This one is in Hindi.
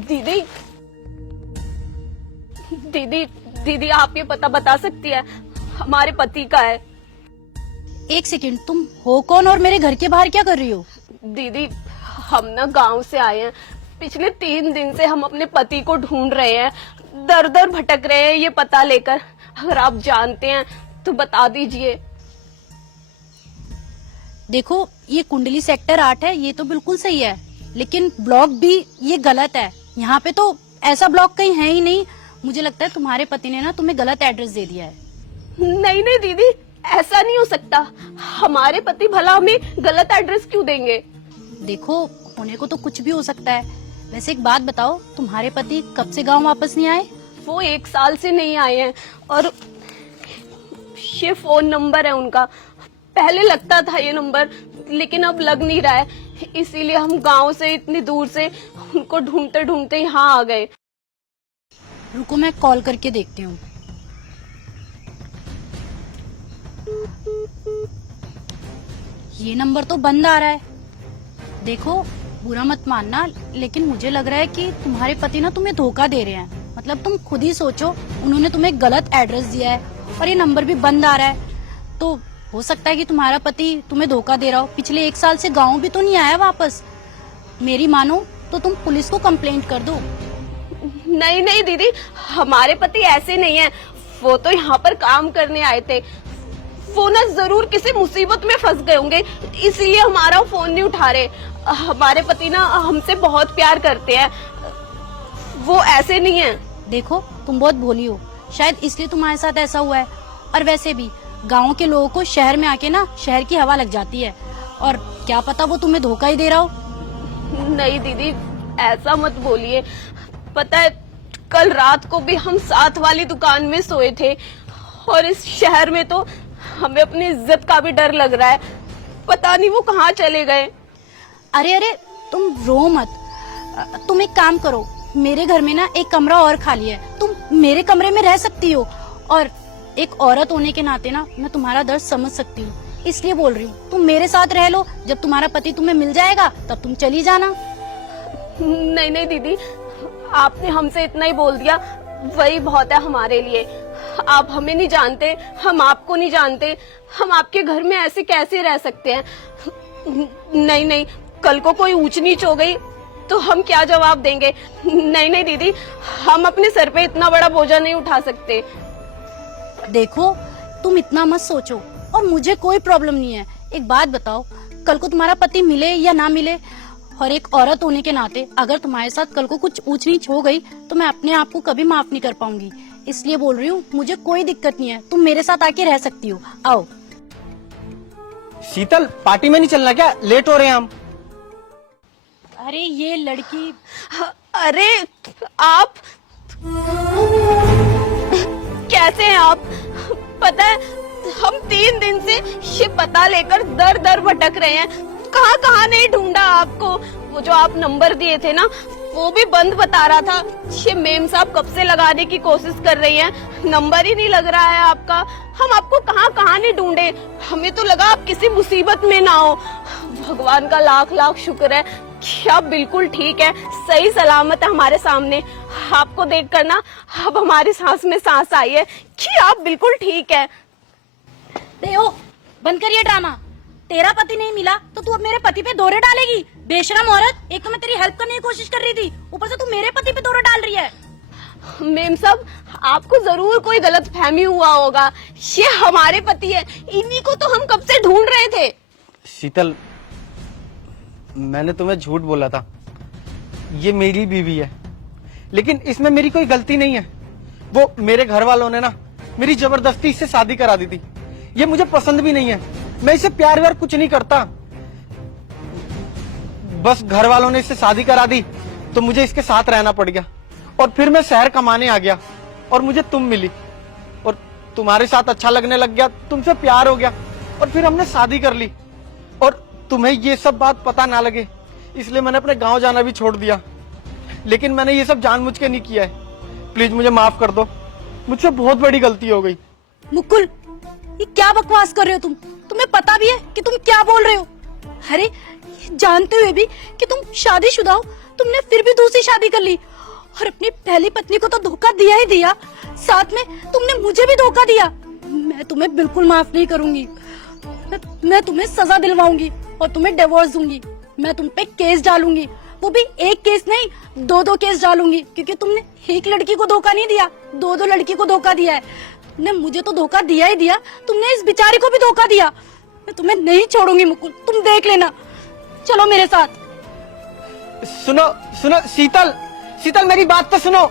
दीदी दीदी दीदी आप ये पता बता सकती है हमारे पति का है। एक सेकंड, तुम हो कौन और मेरे घर के बाहर क्या कर रही हो? दीदी हम ना गांव से आए हैं, पिछले 3 दिन से हम अपने पति को ढूंढ रहे हैं, दर दर भटक रहे हैं ये पता लेकर। अगर आप जानते हैं तो बता दीजिए। देखो, ये कुंडली सेक्टर 8 है, ये तो बिल्कुल सही है, लेकिन ब्लॉक भी ये गलत है। यहाँ पे तो ऐसा ब्लॉक कहीं है ही नहीं। मुझे लगता है तुम्हारे पति ने ना तुम्हें गलत एड्रेस दे दिया है। नहीं नहीं दीदी, ऐसा नहीं हो सकता। हमारे पति भला हमें गलत एड्रेस क्यों देंगे? देखो, होने को तो कुछ भी हो सकता है। वैसे एक बात बताओ, तुम्हारे पति कब से गांव वापस नहीं आए? वो 1 साल से नहीं आए हैं और ये फोन नंबर है उनका। पहले लगता था ये नंबर, लेकिन अब लग नहीं रहा है, इसीलिए हम गांव से इतनी दूर से उनको ढूंढते ढूंढते यहाँ आ गए। रुको, मैं कॉल करके देखती हूँ। ये नंबर तो बंद आ रहा है। देखो, बुरा मत मानना, लेकिन मुझे लग रहा है कि तुम्हारे पति ना तुम्हें धोखा दे रहे हैं। मतलब तुम खुद ही सोचो, उन्होंने तुम्हें गलत एड्रेस दिया है और ये नंबर भी बंद आ रहा है। तो हो सकता है कि तुम्हारा पति तुम्हें धोखा दे रहा हो। पिछले 1 साल से गाँव भी तो नहीं आया वापस। मेरी मानो तो तुम पुलिस को कंप्लेंट कर दो। नहीं नहीं दीदी, हमारे पति ऐसे नहीं है। वो तो यहाँ पर काम करने आए थे। वो ना जरूर किसी मुसीबत में फंस गए होंगे, इसीलिए हमारा फोन नहीं उठा रहे। हमारे पति ना हमसे बहुत प्यार करते हैं, वो ऐसे नहीं है। देखो, तुम बहुत भोली हो, शायद इसलिए तुम्हारे साथ ऐसा हुआ है। और वैसे भी गांव के लोगों को शहर में आके ना शहर की हवा लग जाती है, और क्या पता वो तुम्हें धोखा ही दे रहा हो। नहीं दीदी, ऐसा मत बोलिए। पता है, कल रात को भी हम साथ वाली दुकान में सोए थे, और इस शहर में तो हमें अपनी इज्जत का भी डर लग रहा है। पता नहीं वो कहाँ चले गए। अरे अरे, तुम रो मत। तुम एक काम करो, मेरे घर में ना एक कमरा और खाली है, तुम मेरे कमरे में रह सकती हो। और एक औरत होने के नाते ना मैं तुम्हारा दर्द समझ सकती हूँ, इसलिए बोल रही हूँ तुम मेरे साथ रह लो। जब तुम्हारा पति तुम्हें मिल जाएगा तब तुम चली जाना। नहीं नहीं दीदी, आपने हमसे इतना ही बोल दिया, वही बहुत है हमारे लिए। आप हमें नहीं जानते, हम आपको नहीं जानते, हम आपके घर में ऐसे कैसे रह सकते हैं? नहीं नहीं, कल को कोई ऊंच नीच हो गई तो हम क्या जवाब देंगे? नहीं नहीं दीदी, हम अपने सर पे इतना बड़ा बोझा नहीं उठा सकते। देखो, तुम इतना मत सोचो, और मुझे कोई प्रॉब्लम नहीं है। एक बात बताओ, कल को तुम्हारा पति मिले या ना मिले, और एक औरत होने के नाते अगर तुम्हारे साथ कल को कुछ ऊंच नीच हो गई तो मैं अपने आप को कभी माफ नहीं कर पाऊंगी। इसलिए बोल रही हूँ, मुझे कोई दिक्कत नहीं है, तुम मेरे साथ आके रह सकती हो। आओ। शीतल, पार्टी में नहीं चलना क्या? लेट हो रहे हैं हम। अरे ये लड़की। अरे आप कैसे हैं आप? पता है, हम 3 दिन से ये पता लेकर दर दर भटक रहे हैं, कहाँ कहाँ नहीं ढूंढा आपको। वो जो आप नंबर दिए थे ना, वो भी बंद बता रहा था। ये मेम साहब कब से लगाने की कोशिश कर रही हैं, नंबर ही नहीं लग रहा है आपका। हम आपको कहाँ कहाँ नहीं ढूंढे, हमें तो लगा आप किसी मुसीबत में ना हो। भगवान का लाख लाख शुक्र है कि आप बिल्कुल ठीक है, सही सलामत है हमारे सामने। आपको देखकर ना अब हमारी सांस में सांस आई है कि आप बिल्कुल ठीक है। देखो, बंद कर ये ड्रामा। तेरा पति नहीं मिला तो तू अब मेरे पति पे दौरे डालेगी? बेशरम औरत, एक तो मैं तेरी हेल्प करने की कोशिश कर रही थी, ऊपर से तू मेरे पति पे दौरे डाल रही है। मेम साहब, आपको जरूर कोई गलतफहमी हुआ होगा, ये हमारे पति है, इन्हीं को तो हम कब से ढूंढ रहे थे। शीतल, मैंने तुम्हें झूठ बोला था, ये मेरी बीवी है, लेकिन इसमें मेरी कोई गलती नहीं है। वो मेरे घर वालों ने ना मेरी जबरदस्ती इससे शादी करा दी थी। ये मुझे पसंद भी नहीं है, मैं इसे प्यार व्यार कुछ नहीं करता। बस घर वालों ने इससे शादी करा दी तो मुझे इसके साथ रहना पड़ गया, और फिर मैं शहर कमाने आ गया और मुझे तुम मिली, और तुम्हारे साथ अच्छा लगने लग गया, तुमसे प्यार हो गया, और फिर हमने शादी कर ली। और तुम्हें ये सब बात पता ना लगे इसलिए मैंने अपने गांव जाना भी छोड़ दिया, लेकिन मैंने ये सब जानबूझ के नहीं किया है। प्लीज मुझे माफ कर दो, मुझसे बहुत बड़ी गलती हो गई। मुकुल, ये क्या बकवास कर रहे हो तुम? तुम्हें पता भी है कि तुम क्या बोल रहे हो? अरे, जानते हुए भी कि तुम शादीशुदा हो, तुमने फिर भी दूसरी शादी कर ली, और अपनी पहली पत्नी को तो धोखा दिया ही दिया, साथ में तुमने मुझे भी धोखा दिया। मैं तुम्हें बिल्कुल माफ नहीं करूंगी। मैं तुम्हें सजा दिलवाऊंगी और तुम्हें डिवोर्स दूंगी। मैं तुम पे केस डालूंगी, वो भी एक केस नहीं, दो केस डालूंगी, क्योंकि तुमने एक लड़की को धोखा नहीं दिया, दो लड़की को धोखा दिया है। तुमने मुझे तो धोखा दिया ही दिया, तुमने इस बेचारी को भी धोखा दिया। मैं तुम्हें नहीं छोड़ूंगी मुकुल, तुम देख लेना। चलो मेरे साथ। सुनो सुनो शीतल, शीतल मेरी बात तो सुनो।